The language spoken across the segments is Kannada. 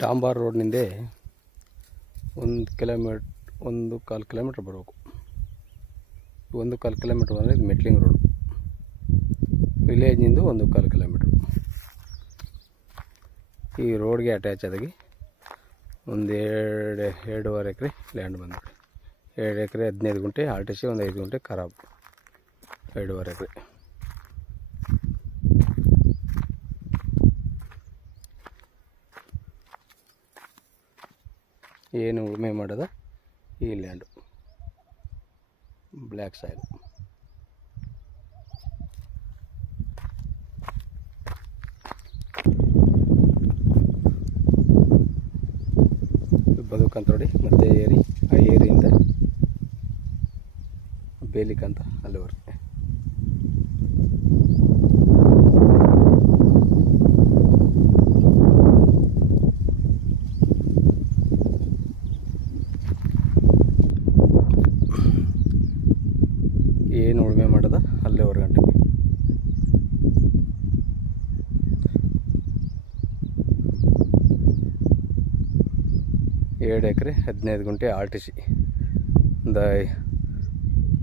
ಡಾಂಬಾರ್ ರೋಡ್ನಿಂದ 1.25 ಕಿಲೋಮೀಟ್ರ್ ಬರಬೇಕು. 1.25 ಕಿಲೋಮೀಟ್ರ್ ಅಂದರೆ ಇದು ಮೆಟ್ಲಿಂಗ್ ರೋಡ್. ವಿಲೇಜ್ನಿಂದ 1.25 ಕಿಲೋಮೀಟ್ರ್. ಈ ರೋಡ್ಗೆ ಅಟ್ಯಾಚ್ ಆದಾಗಿ ಒಂದು 2.5 ಎಕರೆ ಲ್ಯಾಂಡ್ ಬಂದ್ಬಿಟ್ಟು 2 ಎಕರೆ 15 ಗುಂಟೆ RTC, ಒಂದು 5 ಗುಂಟೆ ಖರಾಬ್. 2.5 ಎಕರೆ. ಏನು ಉಳುಮೆ ಮಾಡೋದ ಈ ಲ್ಯಾಂಡು ಬ್ಲ್ಯಾಕ್ ಸಾಯಿಲ್. ಬದುಕಂತ ನೋಡಿ ಮತ್ತೆ ಏರಿ, ಆ ಏರಿಯಿಂದ ಬೇಲಿಕಂತ ಅಲ್ಲಿವರೆಗೆ. ಏನು ಉಳುಮೆ ಮಾಡೋದ ಅಲ್ಲಿವರೆಗೆ ಗಂಟೆ. ಎರಡು ಎಕರೆ 15 ಗುಂಟೆ RTC, ಒಂದು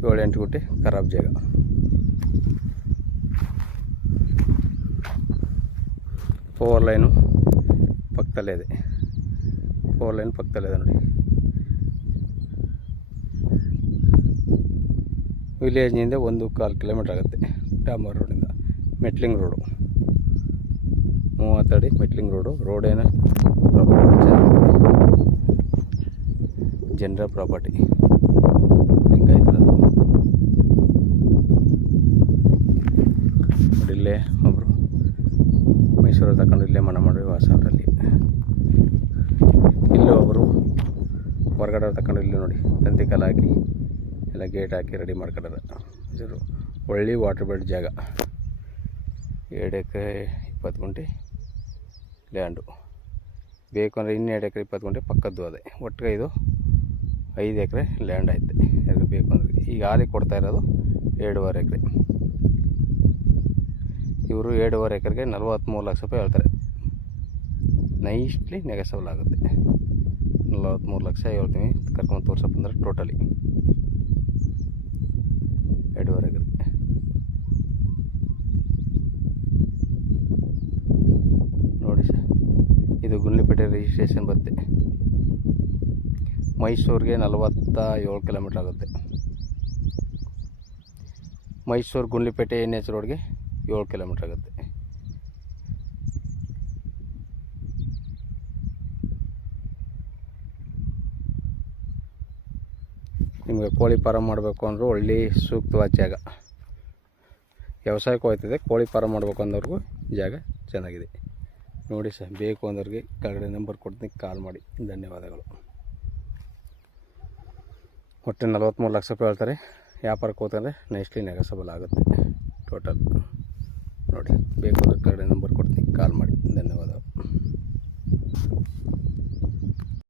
7-8 ಗುಂಟೆ ಖರಾಬ್ ಜಾಗ. ಫೋರ್ ಲೈನು ಪಕ್ಕದಲ್ಲೇ ಇದೆ. 4 ಲೈನ್ ಪಕ್ಕದಲ್ಲೇ ಇದೆ ನೋಡಿ. ವಿಲೇಜ್ನಿಂದ 1.25 ಕಿಲೋಮೀಟ್ರ್ ಆಗುತ್ತೆ ಡಾಂಬಾರ್ ರೋಡಿಂದ. ಮೆಟ್ಲಿಂಗ್ ರೋಡು, 30 ಅಡಿ ಮೆಟ್ಲಿಂಗ್ ರೋಡು. ರೋಡೇನು ಜನರ ಪ್ರಾಪರ್ಟಿ, ಲಿಂಗಾಯತರ. ಇಲ್ಲೇ ಒಬ್ಬರು ಮೈಸೂರಲ್ಲಿ ತಗೊಂಡು ಇಲ್ಲೇ ಮನೆ ಮಾಡಿ ವಾಸ ಅವರಲ್ಲಿ. ಇಲ್ಲೇ ಒಬ್ಬರು ಹೊರಗಡೆ ತಗೊಂಡು ಇಲ್ಲಿ ನೋಡಿ ತಂತಿ ಕಲ್ಲು ಹಾಕಿ ಎಲ್ಲ ಗೇಟ್ ಹಾಕಿ ರೆಡಿ ಮಾಡ್ಕೊಂಡಾರ. ಇದು ಒಳ್ಳೆ ವಾಟರ್ ಬೆಲ್ಟ್ ಜಾಗ. 2 ಎಕರೆ 20 ಗುಂಟೆ ಲ್ಯಾಂಡು. ಬೇಕು ಅಂದರೆ ಇನ್ನೂ 2 ಎಕರೆ 20 ಗುಂಟೆ ಪಕ್ಕದ್ದು ಅದೇ. ಒಟ್ಟಿಗೆ ಇದು 5 ಎಕರೆ ಲ್ಯಾಂಡ್ ಐತೆ ಯಾರಿಗೆ ಬೇಕು ಅಂದರೆ. ಈಗ ಹಾಲಿ ಕೊಡ್ತಾ ಇರೋದು 2.5 ಎಕರೆ. ಇವರು 2.5 ಎಕರೆಗೆ 43 ಲಕ್ಷ ರೂಪಾಯಿ ಹೇಳ್ತಾರೆ. ನೈಸ್ಲಿ ನೆಗೆಸಬಲ್ ಆಗುತ್ತೆ. 43 ಲಕ್ಷ ಹೇಳ್ತೀನಿ. ಕರ್ಕೊಂಡು ತೋರ್ಸಪ್ಪ ಅಂದರೆ ಟೋಟಲಿ 2.5 ಎಕರೆ. ನೋಡಿ ಸರ್, ಇದು ಗುಂಡ್ಲುಪೇಟೆ ರಿಜಿಸ್ಟ್ರೇಷನ್ ಬರುತ್ತೆ. ಮೈಸೂರಿಗೆ 47 ಕಿಲೋಮೀಟ್ರ್ ಆಗುತ್ತೆ. ಮೈಸೂರು ಗುಂಡ್ಲುಪೇಟೆ NH ರೋಡ್ಗೆ 7 ಕಿಲೋಮೀಟ್ರ್ ಆಗುತ್ತೆ. ನಿಮಗೆ ಕೋಳಿ ಫಾರಮ್ ಮಾಡಬೇಕು ಅಂದರೂ ಒಳ್ಳೆ ಸೂಕ್ತವಾದ ಜಾಗ. ವ್ಯವಸಾಯಕ್ಕೂ ಹೋಗ್ತದೆ, ಕೋಳಿ ಫಾರಮ್ ಮಾಡಬೇಕು ಅಂದವ್ರಿಗೂ ಜಾಗ ಚೆನ್ನಾಗಿದೆ. ನೋಡಿ ಸರ್, ಬೇಕು ಅಂದವ್ರಿಗೆ ಕೆಳಗಡೆ ನಂಬರ್ ಕೊಡ್ತೀನಿ, ಕಾಲ್ ಮಾಡಿ. ಧನ್ಯವಾದಗಳು. ಒಟ್ಟು 43 ಲಕ್ಷ ರೂಪಾಯಿ ಹೇಳ್ತಾರೆ. ವ್ಯಾಪಾರಕ್ಕೆ ಹೋಗ್ತಂದರೆ ನೈಸ್ಲಿ ನೆಗೆಸಬಲ್ ಆಗುತ್ತೆ ಟೋಟಲ್. ನೋಡಿ, ಬೇಕು ಅಂದರೆ ಕೆಳಗಡೆ ನಂಬರ್ ಕೊಡ್ತೀನಿ, ಕಾಲ್ ಮಾಡಿ. ಧನ್ಯವಾದಗಳು.